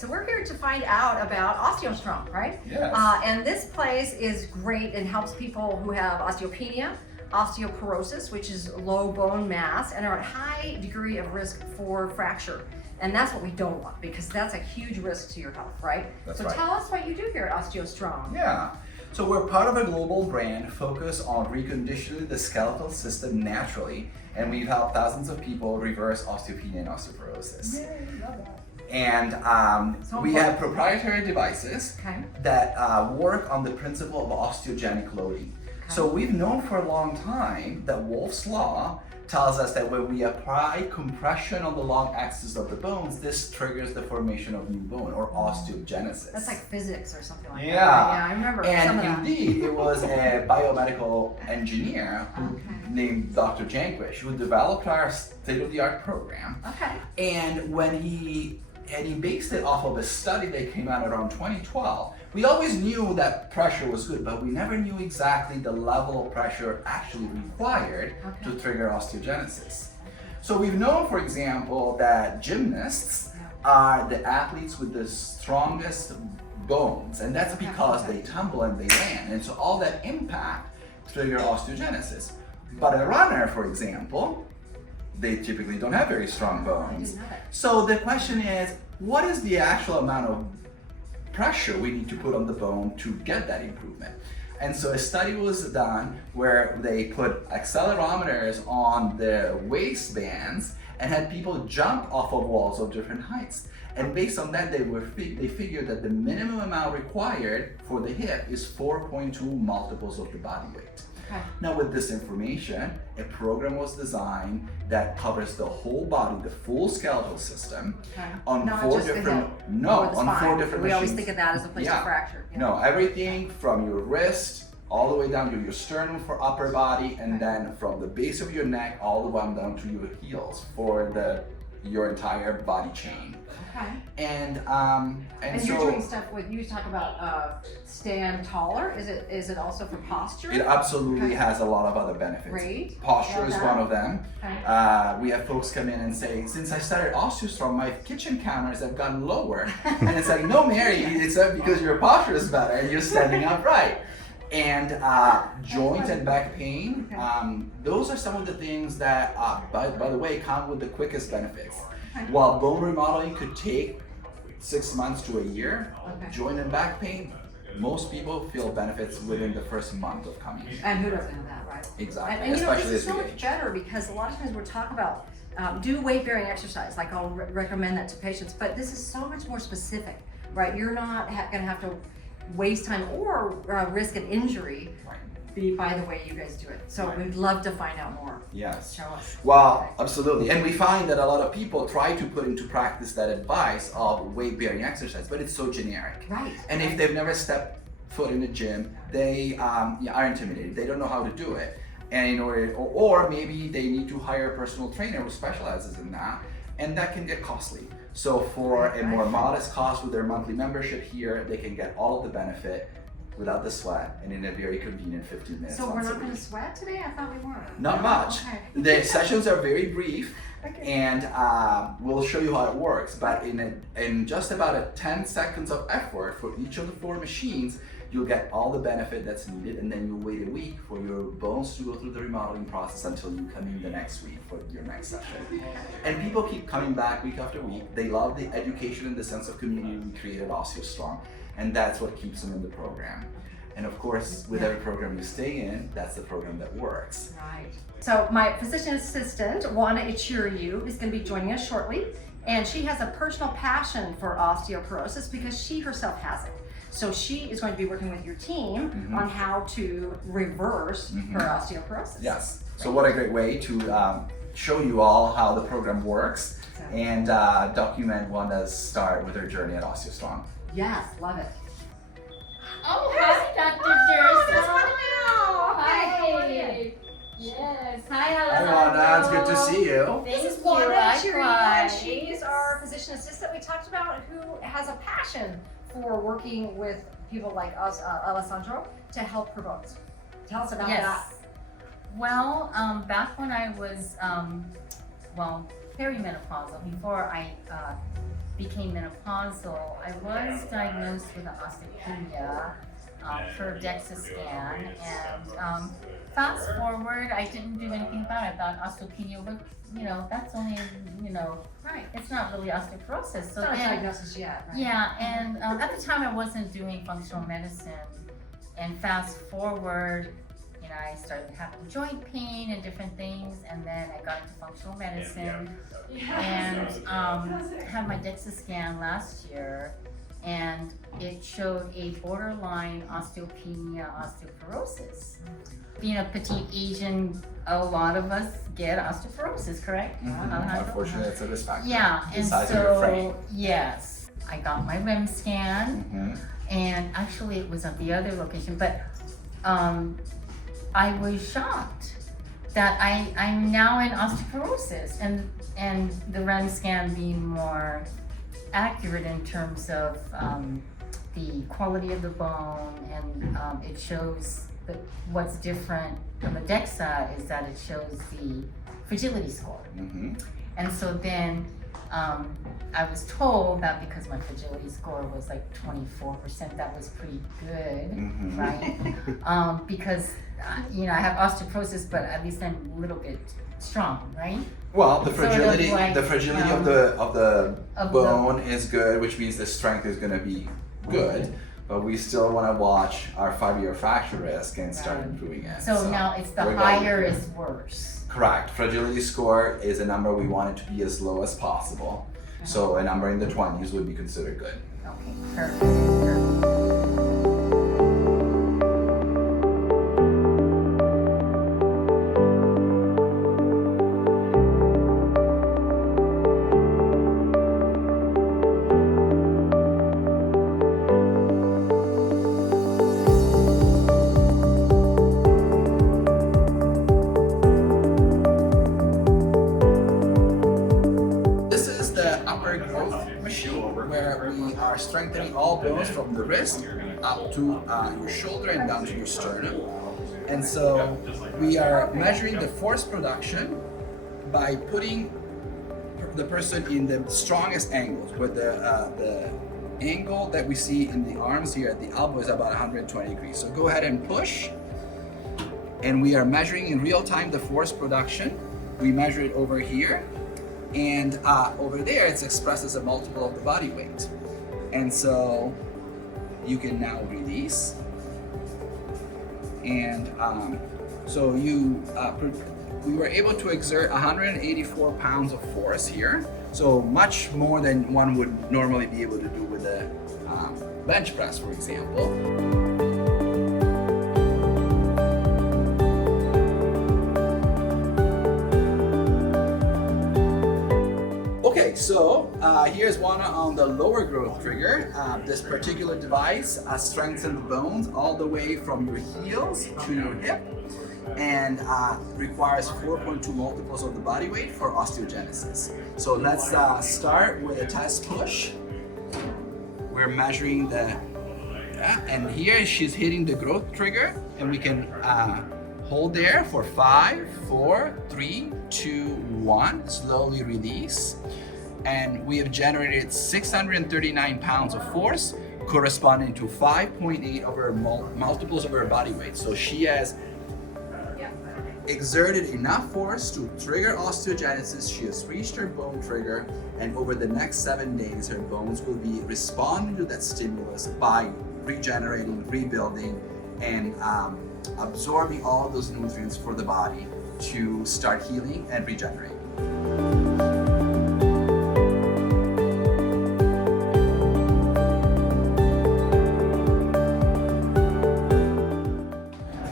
So we're here to find out about OsteoStrong, right? Yes. And this place is great and helps people who have osteopenia, osteoporosis, which is low bone mass, and are at high degree of risk for fracture. And that's what we don't want, because that's a huge risk to your health, right? That's so right. tell us what you do here at OsteoStrong. Yeah. So we're part of a global brand focused on reconditioning the skeletal system naturally, and we've helped thousands of people reverse osteopenia and osteoporosis. Yay, love that. And we have proprietary devices that work on the principle of osteogenic loading. So we've known for a long time that Wolff's Law tells us that when we apply compression on the long axis of the bones, this triggers the formation of new bone, or osteogenesis. That's like physics or something like that. Yeah. Yeah, I remember some of And that. indeed, it was a biomedical engineer named Dr. Janquish who developed our state-of-the-art program. Okay. And when he based it off of a study that came out around 2012. We always knew that pressure was good, but we never knew exactly the level of pressure actually required to trigger osteogenesis. So we've known, for example, that gymnasts are the athletes with the strongest bones, and that's because they tumble and they land, and so all that impact trigger osteogenesis. But a runner, for example, they typically don't have very strong bones. So the question is, what is the actual amount of pressure we need to put on the bone to get that improvement? And so a study was done where they put accelerometers on the waistbands and had people jump off of walls of different heights. And based on that, they figured that the minimum amount required for the hip is 4.2 multiples of the body weight. Now with this information, a program was designed that covers the whole body, the full skeletal system, on four different machines. We always think of that as a place to fracture. No, everything from your wrist all the way down to your sternum for upper body, and then from the base of your neck all the way down to your heels for your entire body chain. And so you're doing stuff with, you talk about stand taller. Is it also for posture? It absolutely has a lot of other benefits. Great. Posture is one of them. We have folks come in and say, since I started OsteoStrong, my kitchen counters have gotten lower. And it's like, no, Mary, it's because your posture is better and you're standing upright. And joint and back pain, those are some of the things that, by the way, come with the quickest benefits. While bone remodeling could take 6 months to a year, joint and back pain, most people feel benefits within the first month of coming. And who doesn't have that, right? Exactly. And especially this is so as we much age. better, because a lot of times we're talking about do weight-bearing exercise, like I'll recommend that to patients, but this is so much more specific, right? You're not going to have to waste time or risk an injury by the way you guys do it. So we'd love to find out more. Yes. Show us. Well, absolutely. And we find that a lot of people try to put into practice that advice of weight-bearing exercise, but it's so generic. Right. And if they've never stepped foot in the gym, they are intimidated. They don't know how to do it. And in order, or maybe they need to hire a personal trainer who specializes in that, and that can get costly. So for a more modest cost with their monthly membership here, they can get all of the benefit without the sweat and in a very convenient 15 minutes. So we're not going to sweat today? I thought we were. Not much. The sessions are very brief, and we'll show you how it works. But in just about 10 seconds of effort for each of the 4 machines, you'll get all the benefit that's needed, and then you'll wait a week for your bones to go through the remodeling process until you come in the next week for your next session. And people keep coming back week after week. They love the education and the sense of community we created at OsteoStrong, and that's what keeps them in the program. And of course, with every program you stay in, that's the program that works. Right. So my physician assistant, Wanda Ichiriu, is going to be joining us shortly, and she has a personal passion for osteoporosis because she herself has it. So she is going to be working with your team on how to reverse her osteoporosis. Yes. So what a great way to show you all how the program works and document Wanda's start with her journey at OsteoStrong. Yes, love it. Oh, hi, Dr. Dersam. Hi. Yes. Hi, Hi, Wanda. It's good to see you. Thank This is you. Wanda Ichiriu, and Likewise. she is our physician assistant we talked about, who has a passion for working with people like us, Alessandro, to help her bones. Tell us about that. Well, back when I was, perimenopausal. Before I became menopausal, I was diagnosed with an osteopenia per DEXA scan, and fast forward, I didn't do anything about it. I thought osteopenia would, that's only, Right. it's not really osteoporosis. It's So not a then, diagnosis yet, right? yeah, and at the time I wasn't doing functional medicine, and fast forward, I started having joint pain and different things, and then I got into functional medicine, and had my DEXA scan last year, and it showed a borderline osteopenia, osteoporosis. Being a petite Asian, a lot of us get osteoporosis, correct? Unfortunately, it's a risk factor. Yeah, The and size of your frame. so, yes, I got my REM scan, Mhm. and actually it was at the other location, but I was shocked that I'm now in osteoporosis, and the REM scan being more accurate in terms of the quality of the bone, and it shows that what's different from the DEXA is that it shows the fragility score. Mhm. And so then I was told that because my fragility score was like 24%, that was pretty good, Mhm. right? Because I have osteoporosis, but at least I'm a little bit strong, right? Well, the Sort of fragility, like, the fragility of the of the- bone is good, which means the strength is going to be good. But we still want to watch our 5-year fracture risk and start Right. improving it. So now it's the we're going higher with- is worse. Correct. Fragility score is a number we want it to be as low as possible. So a number in the 20s would be considered good. Okay, perfect. This is the upper growth machine where we are strengthening all bones from the wrist up to your shoulder and down to your sternum. And so we are measuring the force production by putting the person in the strongest angles, where the angle that we see in the arms here at the elbow is about 120 degrees. So go ahead and push. And we are measuring in real time the force production. We measure it over here. And over there, it's expressed as a multiple of the body weight. And so you can now release. And so we were able to exert 184 pounds of force here. So much more than one would normally be able to do with a bench press, for example. Okay, so here's one on the lower growth trigger. This particular device strengthens the bones all the way from your heels to your hip, and requires 4.2 multiples of the body weight for osteogenesis. So let's start with a test push. We're measuring and here she's hitting the growth trigger, and we can hold there for 5, 4, 3, 2, 1, slowly release. And we have generated 639 pounds of force, corresponding to 5.8 of her multiples of her body weight. So she has exerted enough force to trigger osteogenesis. She has reached her bone trigger, and over the next 7 days, her bones will be responding to that stimulus by regenerating, rebuilding, and absorbing all those nutrients for the body to start healing and regenerating.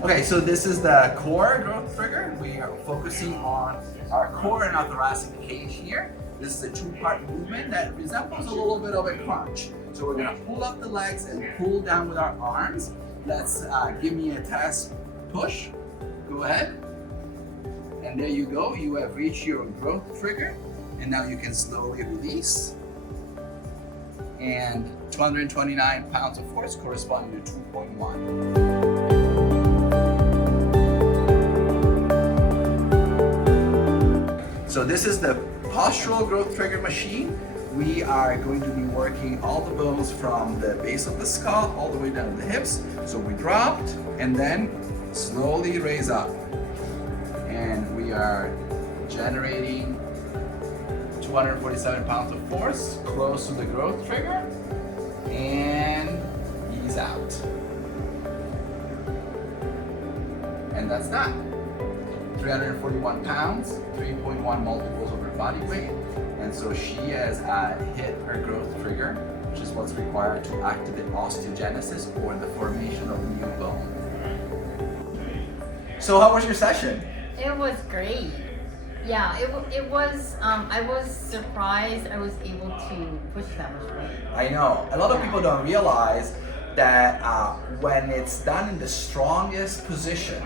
Okay, so this is the core growth trigger. We are focusing on our core and our thoracic cage here. This is a two-part movement that resembles a little bit of a crunch. So we're gonna pull up the legs and pull down with our arms. Let's give me a test push. Go ahead. And there you go. You have reached your growth trigger, and now you can slowly release. And 229 pounds of force corresponding to 2.1. So this is the postural growth trigger machine, we are going to be working all the bones from the base of the skull all the way down to the hips. So we dropped and then slowly raise up. And we are generating 247 pounds of force close to the growth trigger, and ease out. And that's that. 341 pounds, 3.1 multiples of her body weight. And so she has hit her growth trigger, which is what's required to activate osteogenesis, or the formation of new bone. So how was your session? It was great. Yeah, it was, I was surprised I was able to push that much weight. I know. A lot of people don't realize that when it's done in the strongest position,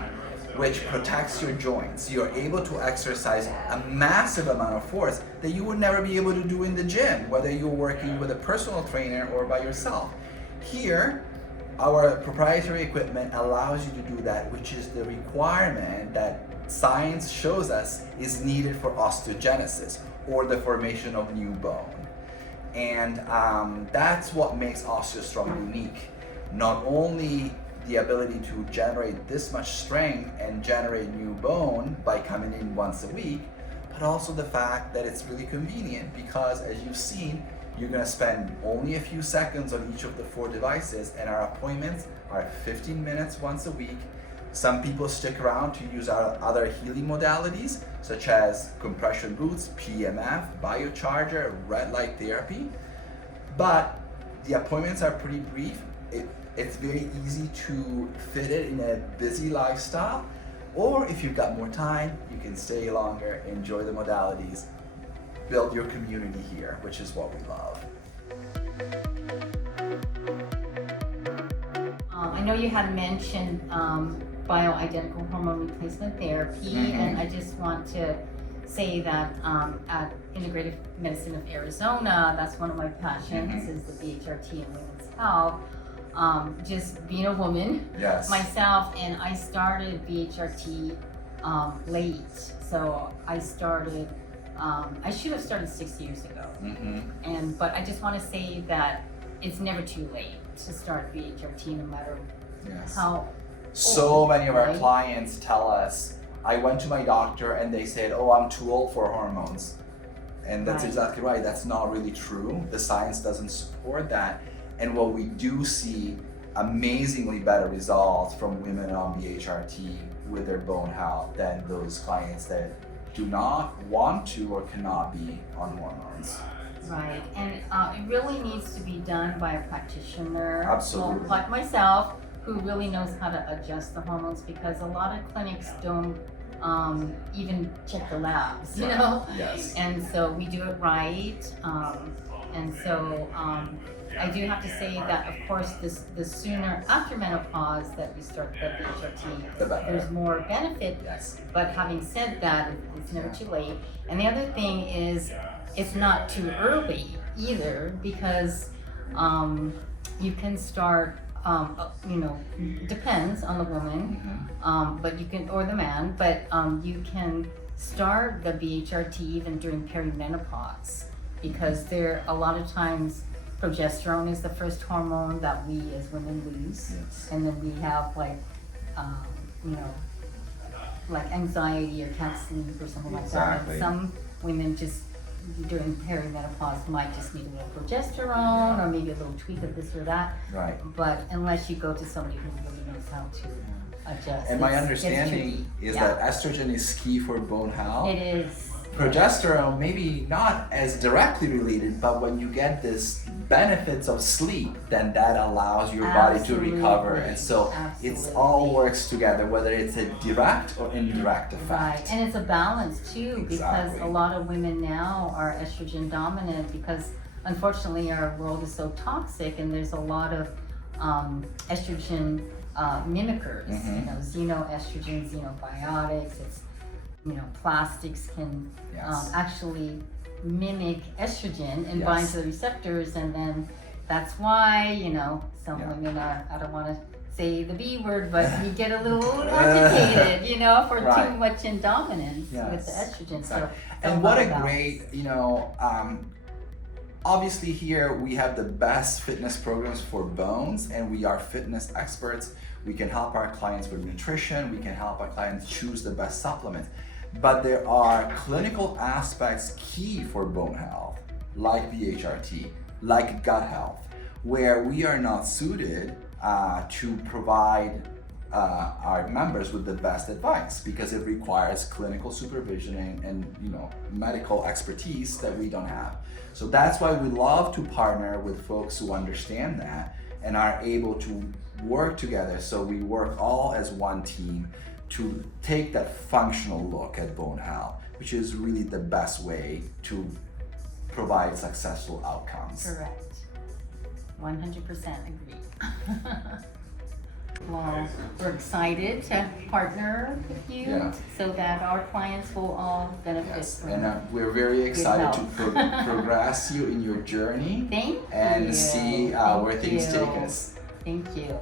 which protects your joints, you're able to exercise a massive amount of force that you would never be able to do in the gym, whether you're working with a personal trainer or by yourself. Here, our proprietary equipment allows you to do that, which is the requirement that science shows us is needed for osteogenesis, or the formation of new bone. And that's what makes OsteoStrong unique. Not only the ability to generate this much strength and generate new bone by coming in once a week, but also the fact that it's really convenient, because as you've seen, you're gonna spend only a few seconds on each of the 4 devices, and our appointments are 15 minutes once a week. Some people stick around to use our other healing modalities, such as compression boots, PMF, biocharger, red light therapy. But the appointments are pretty brief. It's very easy to fit it in a busy lifestyle. Or if you've got more time, you can stay longer, enjoy the modalities, build your community here, which is what we love. I know you had mentioned bioidentical hormone replacement therapy, and I just want to say that at Integrative Medicine of Arizona, that's one of my passions, is the BHRT and women's health. Just being a woman myself, and I started BHRT late, so I started, I should have started 6 years ago, but I just want to say that it's never too late to start BHRT, no matter how. So many of our clients tell us, I went to my doctor and they said, oh, I'm too old for hormones. And that's exactly right. That's not really true. The science doesn't support that. And what we do see amazingly better results from women on BHRT with their bone health than those clients that do not want to or cannot be on hormones. Right, and it really needs to be done by a practitioner, Absolutely. like myself, who really knows how to adjust the hormones, because a lot of clinics don't even check the labs, you know? Yes. And so we do it right, and so I do have to say that, of course, the sooner after menopause that we start the BHRT, The better. there's more benefit. Yes. But having said that, it's never too late. And the other thing is, it's not too early either, because you can start, you know, depends on the woman, but you can, or the man, but you can start the BHRT even during perimenopause, because there, a lot of times, progesterone is the first hormone that we as women lose, and then we have like, you know, like anxiety or can't sleep or something like that. And some women just during perimenopause might just need a little progesterone or maybe a little tweak of this or that. Right. But unless you go to somebody who really knows how to adjust. And my it's understanding tricky. is that estrogen is key for bone health. It is. Progesterone maybe not as directly related, but when you get this benefits of sleep, then that allows your body to recover, and so it's all works together, whether it's a direct or indirect effect. Right, and it's a balance too, Exactly. because a lot of women now are estrogen dominant, because unfortunately our world is so toxic, and there's a lot of estrogen mimickers, you know, xenoestrogen, xenobiotics. It's, you know, plastics can actually mimic estrogen and bind to the receptors, and then that's why, you know, some women are, I don't want to say the B word, but you get a little agitated, you know, for Right. too much indominance Yes. with the estrogen. Exactly. So And what a balance. great, obviously here we have the best fitness programs for bones, and we are fitness experts. We can help our clients with nutrition, we can help our clients choose the best supplement. But there are clinical aspects key for bone health, like the HRT, like gut health, where we are not suited to provide our members with the best advice because it requires clinical supervision and medical expertise that we don't have. So that's why we love to partner with folks who understand that and are able to work together. So we work all as one team to take that functional look at bone health, which is really the best way to provide successful outcomes. Correct. 100% agree. Well, we're excited to partner with you Yeah. so that our clients will all benefit Yes, from and we're very excited to health. progress you in your journey Thank and you. see where Thank things you. take us. Thank you.